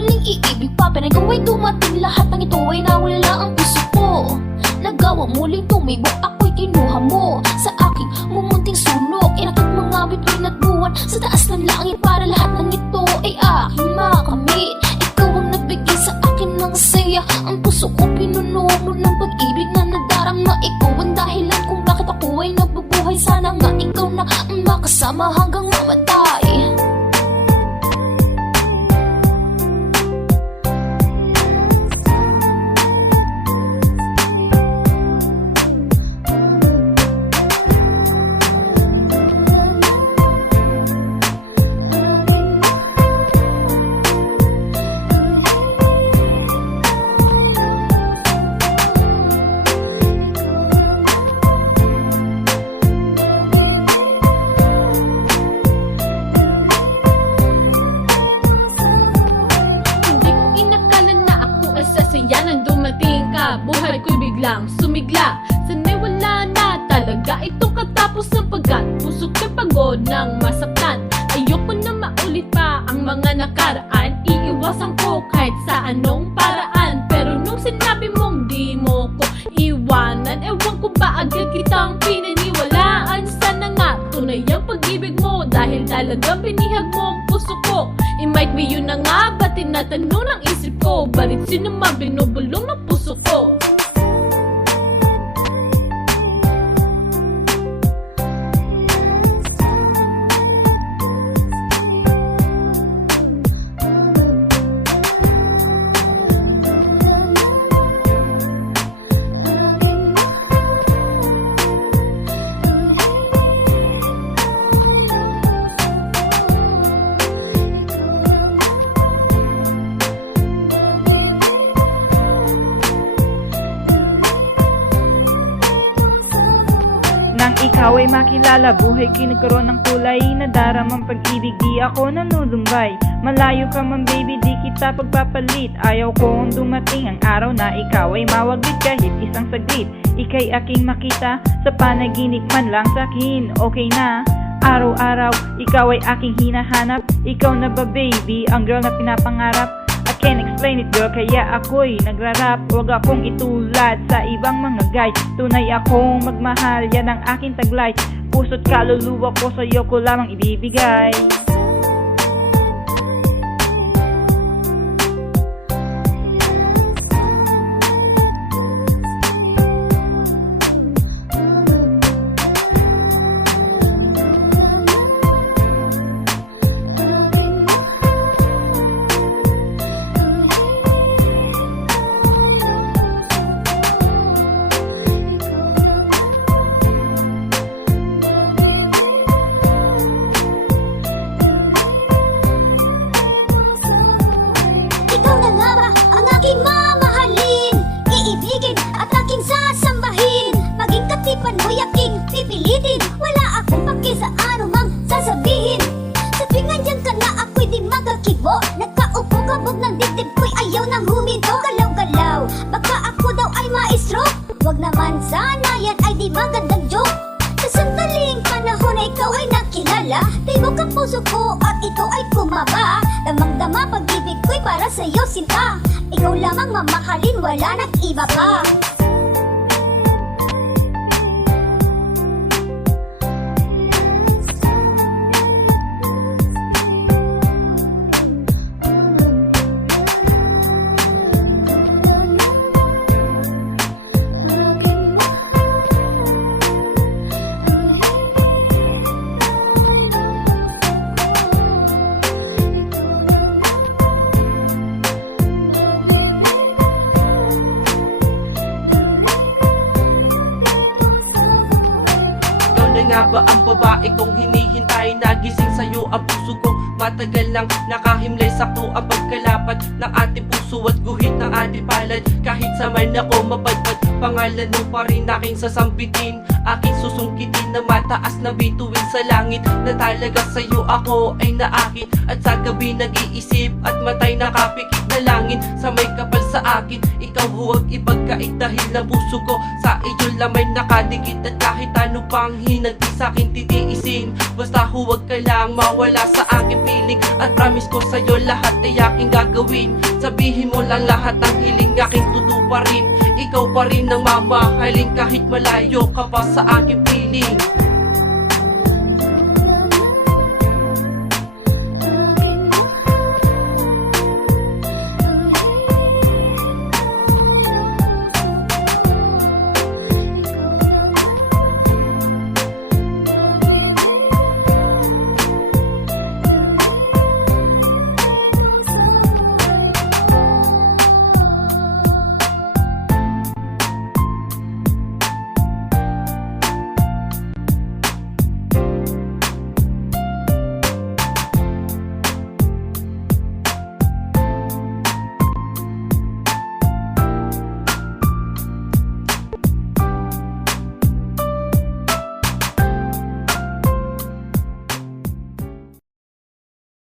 muling iibig pa, pero ikaw ay dumating. Lahat ng ito ay nawala ang puso ko. Nagawa muling tumibok, ako'y kinuha mo sa aking mumunting sulok. Inakit mga bituin at buwan sa taas ng langit, para lahat ng ito ay aking makamit. Ikaw ang nagbigay sa akin ng saya, ang puso ko pinuno mo ng pag-ibig na nadarama. Ikaw ang dahilan kung bakit ako ay nabubuhay. Sana nga ikaw na ang makasama hanggang mamatay. Nang dumating ka, buhay ko'y biglang sumigla. Sana'y wala na talaga ito katapos ng pagkat puso ko'y pagod ng masaktan. Ayoko na maulit pa ang mga nakaraan, iiwasan ko kahit sa anong paraan. Pero nung sinabi mong di mo ko iwanan, ewan ko ba agad kitang pinaniwalaan. Sana nga tunay ang pag-ibig mo, dahil talagang binihag mo ang puso ko. It might be yun na nga ba tinatanong ng isip ko, balit sino man binubulong ng puso ko. Nang ikaw ay makilala, buhay ko'y nagkaroon ng kulay. Nadaramang pag-ibig, di ako nanulumbay. Malayo ka man baby, di kita pagpapalit. Ayaw kong dumating ang araw na ikaw ay mawaglit kahit isang saglit. Ika'y aking makita sa panaginip man lang sa'kin, okay na. Araw-araw, ikaw ay aking hinahanap. Ikaw na ba baby, ang girl na pinapangarap? I can't explain it girl, kaya ako'y nagrarap. Huwag akong itulad sa ibang mga guy. Tunay akong magmahal, yan ang aking taglay. Puso't kaluluwa ko sa'yo ko lamang ibibigay. Mo'y aking pipilitin, wala akong paki sa anumang sasabihin. Sa tuwing nandyan ka na ako'y di magakibo, nagkaupo kabog ng dibdib ko'y ayaw nang huminto. Galaw-galaw, baka ako daw ay maestro. Wag naman sana yan ay di magandang joke. Sa sandaling panahon na ikaw ay nakilala, tibok ang puso ko at ito ay kumaba. Damang-dama pag-ibig ko'y para sa'yo sinta. Ikaw lamang mamahalin, wala nang iba pa. Nga ba ang babae kong hinihintay? Nagising sa'yo ang puso ko, matagal lang nakahimlay. Sakto ang pagkalapat ng ating puso at guhit ng ating palad. Kahit sa man ako mapadpad, pangalan mo pa rin aking sasambitin. Aking susungkitin na mataas na bituin sa langit, na talaga sa'yo ako ay naakit. At sa gabi nag-iisip at matay nakapikit na langit sa may kapal sa akin. Ikaw ikaw huwag ipagkait dahil na puso ko sa iyo lamay nakadikit. At kahit ano pang hinanti sa'kin titiisin, basta huwag ka lang mawala sa aking piling. At promise ko sa'yo lahat ay aking gagawin. Sabihin mo lang lahat ng hiling aking tutuparin. Ikaw pa rin ang mamahalin kahit malayo ka pa sa aking piling.